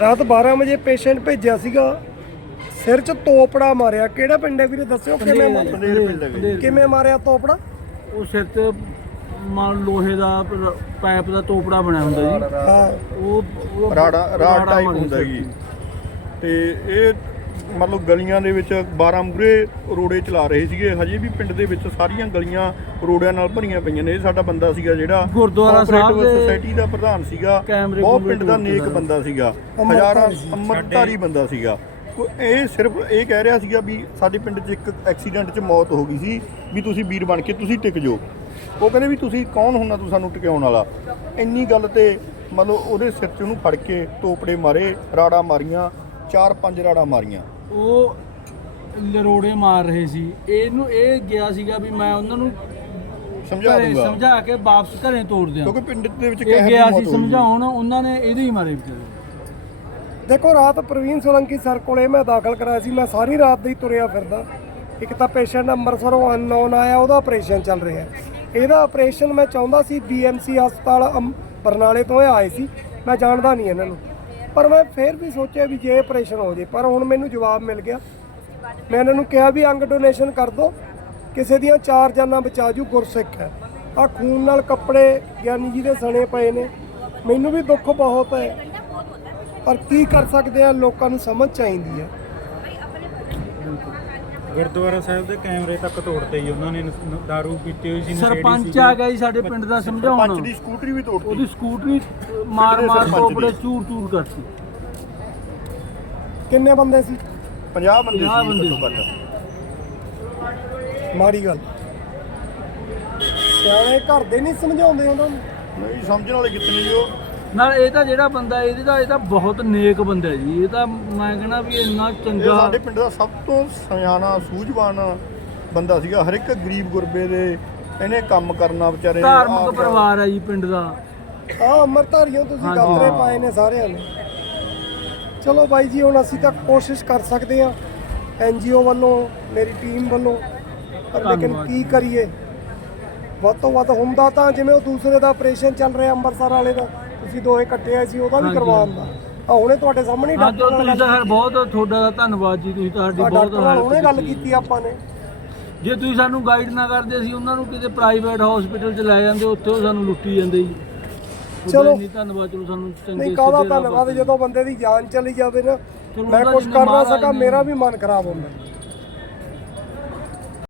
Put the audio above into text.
ਰਾਤ 12 ਵਜੇ ਪੇਸ਼ੈਂਟ ਭੇਜਿਆ ਸੀਗਾ। ਸਿਰ 'ਚ ਤੋਪੜਾ ਮਾਰਿਆ। ਕਿਹੜਾ ਪਿੰਡ ਹੈ ਵੀਰੇ? ਦੱਸਿਓ ਕਿਵੇਂ ਮਾਰਿਆ? ਪੰਡੇਰ ਪਿੰਡ ਹੈਗੇ ਕਿਵੇਂ ਮਾਰਿਆ ਤੋਪੜਾ? ਉਹ ਸਿਰ ਤੇ ਮੰਨ ਲੋਹੇ ਦਾ ਪ- ਪਾਈਪ ਦਾ ਤੋਪੜਾ ਬਣਿਆ ਹੁੰਦਾ ਜੀ। ਹਾਂ। ਉਹ ਉਹ ਰਾੜਾ ਰਾੜ ਟਾਈਪ ਹੁੰਦਾ ਜੀ। ਤੇ ਇਹ ਮਤਲਬ ਗਲੀਆਂ ਦੇ ਵਿੱਚ 12 ਮੂਰੇ ਰੋੜੇ ਚਲਾ ਰਹੇ ਸੀਗੇ। ਹਜੇ ਵੀ ਪਿੰਡ ਦੇ ਵਿੱਚ ਸਾਰੀਆਂ ਗਲੀਆਂ ਰੋੜਿਆਂ ਨਾਲ ਭਰੀਆਂ ਪਈਆਂ ਨੇ। ਇਹ ਸਾਡਾ ਬੰਦਾ ਸੀਗਾ ਜਿਹੜਾ ਗੁਰਦੁਆਰਾ ਸਾਹਿਬ ਦੇ ਸੁਸਾਇਟੀ ਦਾ ਪ੍ਰਧਾਨ ਸੀਗਾ। ਬਹੁਤ ਪਿੰਡ ਦਾ ਨੇਕ। ਬੰਦਾ ਸੀਗਾ। ਹਜ਼ਾਰਾਂ। ਅੰਮ੍ਰਿਤਧਾਰੀ ਬੰਦਾ ਸੀਗਾ। ਇਹ ਸਿਰਫ ਇਹ ਕਹਿ ਰਿਹਾ ਸੀਗਾ ਵੀ ਸਾਡੇ ਪਿੰਡ 'ਚ ਇੱਕ ਐਕਸੀਡੈਂਟ 'ਚ ਮੌਤ ਹੋ ਗਈ ਸੀ ਵੀ ਤੁਸੀਂ ਵੀਰ ਬਣ ਕੇ ਤੁਸੀਂ ਟਿਕ ਜਾਓ। ਉਹ ਕਹਿੰਦੇ ਵੀ ਤੁਸੀਂ ਕੌਣ ਹੁੰਨਾ ਤੂੰ ਸਾਨੂੰ ਟਿਕਾਉਣ ਵਾਲਾ? ਇੰਨੀ ਗੱਲ ਤੇ ਮਤਲਬ ਉਹਦੇ ਸਿਰ 'ਚ ਉਹਨੂੰ ਫੜ ਕੇ ਤੋਪੜੇ ਮਾਰੇ ਰਾੜਾ ਮਾਰੀਆਂ ਚਾਰ ਪੰਜ ਰਾੜਾ ਮਾਰੀਆਂ। ਉਹ ਲਰੋੜੇ ਮਾਰ ਰਹੇ ਸੀ। ਇਹਨੂੰ ਇਹ ਗਿਆ ਸੀਗਾ ਵੀ ਮੈਂ ਉਹਨਾਂ ਨੂੰ ਸਮਝਾ ਘਰੇ ਦੂੰਗਾ। ਸਮਝਾ ਕੇ ਵਾਪਸ ਘਰੇ ਤੋੜ ਦਿਆਂ। ਕਿਉਂਕਿ ਪਿੰਡ ਦੇ ਵਿੱਚ ਇਹ ਕਹਿਰ ਗਿਆ ਸੀ ਸਮਝਾਉਣ ਉਹਨਾਂ ਨੇ ਇਹਦੇ ਹੀ ਮਾਰੇ ਵਿਚਾਰੇ। ਦੇਖੋ ਰਾਤ ਪ੍ਰਵੀਨ ਸੋਲੰਕੀ ਸਰ ਕੋਲੇ ਮੈਂ ਦਾਖਲ ਕਰਾਇਆ ਸੀ। ਮੈਂ ਸਾਰੀ ਰਾਤ ਦੀ ਤੁਰਿਆ ਫਿਰਦਾ। ਇੱਕ ਤਾਂ ਪੇਸ਼ੈਂਟ ਅੰਮ੍ਰਿਤਸਰੋਂ ਅਨਨੋਨ ਆਇਆ ਉਹਦਾ ਆਪਰੇਸ਼ਨ ਚੱਲ ਰਿਹਾ ਇਹਦਾ ਆਪਰੇਸ਼ਨ ਮੈਂ ਚਾਹੁੰਦਾ ਸੀ ਬੀਐਮਸੀ ਹਸਪਤਾਲ ਅੰਮ- ਬਰਨਾਲੇ ਤੋਂ ਇਹ ਆਏ ਸੀ। ਮੈਂ ਜਾਣਦਾ ਨਹੀਂ ਇਹਨਾਂ ਨੂੰ। ਪਰ ਮੈਂ ਫਿਰ ਵੀ ਸੋਚਿਆ ਵੀ ਜੇ ਆਪਰੇਸ਼ਨ ਹੋ ਜੇ, ਪਰ ਹੁਣ ਮੈਨੂੰ ਜਵਾਬ ਮਿਲ ਗਿਆ। ਮੈਂ ਇਹਨਾਂ ਨੂੰ ਕਿਹਾ ਵੀ ਅੰਗ ਡੋਨੇਸ਼ਨ ਕਰ ਦਿਓ ਕਿਸੇ ਦੀਆਂ ਚਾਰ ਜਾਨਾਂ ਬਚਾ ਜੂ, ਗੁਰਸਿੱਖ ਹੈ। ਆ ਖੂਨ ਨਾਲ ਕੱਪੜੇ ਗਿਆਨੀ ਜੀ ਦੇ ਸਣੇ ਪਏ ਨੇ। ਮੈਨੂੰ ਵੀ ਦੁੱਖ ਬਹੁਤ ਹੈ। ਪਰ ਕੀ ਕਰ ਸਕਦੇ ਆ, ਲੋਕਾਂ ਨੂੰ ਸਮਝ ਚਾਹੀਦੀ ਹੈ। ਗੁਰਦੁਆਰਾ ਸਾਹਿਬ ਦੇ ਕੈਮਰੇ ਤੱਕ ਤੋੜਤੇ ਜੀ ਉਹਨਾਂ ਨੇ ਨ- ਦਾਰੂ ਪੀਤੀ ਹੋਈ ਸੀ ਨਸ਼ੇੜੀ ਸਰਪੰਚ ਸੀਗੇ। ਆ ਗਿਆ ਜੀ ਸਾਡੇ ਪਿੰਡ ਦਾ ਪੰਚ ਸਮਝਾਉਣ ਦੀ ਸਕੂਟਰੀ ਵੀ ਤੋੜਤੀ। ਉਹਦੀ ਸਕੂਟਰੀ ਮਾਰ ਮਾਰ ਸਰਪੰਚ ਤੋਪੜੇ ਦੀ। ਚੂਰ ਚੂਰ ਕਰਤੀ। ਕਿੰਨੇ ਬੰਦੇ ਸੀ? 50 ਬੰਦੇ ਪੰਜਾਹ ਸੀ ਬੰਦੇ ਘੱਟੋ ਘੱਟ। ਮਾੜੀ ਗੱਲ। ਸਿਆਣੇ ਘਰ ਦੇ ਨਹੀਂ ਸਮਝਾਉਂਦੇ ਉਹਨਾਂ ਨੂੰ। ਨਹੀਂ ਸਮਝਣ ਵਾਲੇ ਕਿਤਨੇ ਜੀ ਉਹ? ਨਾਲ ਇਹ ਤਾਂ ਜਿਹੜਾ ਬੰਦਾ ਇਹਦੇ ਦਾ ਇਹ ਤਾਂ ਬਹੁਤ ਨੇਕ ਬੰਦਾ ਹੈ ਜੀ। ਇਹ ਤਾਂ ਮੈਂ ਕਹਿੰਦਾ ਵੀ ਇੰਨਾ ਇਹ ਚੰਗਾ ਸਾਡੇ ਪਿੰਡ ਦਾ ਸਭ ਤੋਂ ਸਿਆਣਾ ਸੂਝਵਾਨ ਬੰਦਾ ਸੀਗਾ। ਹਰ ਇੱਕ ਗਰੀਬ ਗੁਰਬੇ ਦੇ ਇਹਨੇ ਕੰਮ ਕਰਨਾ ਵਿਚਾਰੇ ਨੇ ਧਾਰਮਿਕ ਪਰਿਵਾਰ ਹੈ ਜੀ ਪਿੰਡ ਦਾ। ਹਾਂ ਅਮਰਧਾਰੀਓ ਤੁਸੀਂ ਹਾਂਜੀ। ਗਾਤਰੇ ਪਾਏ ਨੇ ਸਾਰਿਆਂ ਨੇ। ਚਲੋ ਬਾਈ ਜੀ ਹੁਣ ਅਸੀਂ ਤਾਂ ਕੋਸ਼ਿਸ਼ ਕਰ ਸਕਦੇ ਹਾਂ ਐਨਜੀਓ ਵੱਲੋਂ ਮੇਰੀ ਟੀਮ ਵੱਲੋਂ। ਪਰ ਲੇਕਿਨ ਧੰਨਵਾਦ। ਕੀ ਕਰੀਏ? ਵੱਧ ਤੋਂ ਵੱਧ ਹੁੰਦਾ ਤਾਂ ਜਿਵੇਂ ਉਹ ਦੂਸਰੇ ਦਾ ਆਪਰੇਸ਼ਨ ਚੱਲ ਰਿਹਾ ਅੰਮ੍ਰਿਤਸਰ ਵਾਲੇ ਦਾ। ਤੁਸੀਂ ਦੋਏ ਇਕੱਠੇ ਆਏ ਸੀ ਉਹਦਾ ਵੀ। ਕਰਵਾਉਣ ਦਾ। ਆ ਹੁਣੇ ਤੁਹਾਡੇ ਸਾਹਮਣੇ ਹੀ ਹਾਂ ਜੋ ਡਾਕਟਰ ਨਾਲ ਤੁਸੀਂ ਤਾਂ ਗੱਲ ਖੈਰ ਬਹੁਤ ਤੁਹਾਡਾ ਧੰਨਵਾਦ ਜੀ ਤੁਸੀਂ ਤੁਹਾਡੀ ਬਹੁਤ ਡਾਕਟਰ ਨਾਲ ਹੁਣੇ ਗੱਲ ਕੀਤੀ। ਆਪਾਂ ਨੇ। ਜੇ ਤੁਸੀਂ ਸਾਨੂੰ ਗਾਈਡ ਨਾ ਕਰਦੇ ਸੀ ਉਹਨਾਂ ਨੂੰ ਕਿਤੇ ਪ੍ਰਾਈਵੇਟ ਹਸਪੀਟਲ 'ਚ ਲੈ ਜਾਂਦੇ ਉੱਥੇ ਉਹ ਸਾਨੂੰ ਲੁੱਟੀ ਜਾਂਦੇ ਜੀ। ਚਲੋ। ਚਲੋ ਨਹੀਂ ਧੰਨਵਾਦ ਚਲੋ ਸਾਨੂੰ ਚੰਗੇ ਨਹੀਂ ਕਾਹਦਾ ਸਿੱਧੇ ਰਾਹ ਧੰਨਵਾਦ। ਜਦੋਂ ਬੰਦੇ ਦੀ ਜਾਨ ਚਲੀ ਜਾਵੇ ਨਾ ਚਲੋ ਮੈਂ ਉਹਦਾ ਕੁਝ ਜਿੰਨਾ ਕਰ ਨਾ ਸਕਾਂ ਮੇਰਾ ਵੀ ਮਨ ਖਰਾਬ ਹੁੰਦਾ।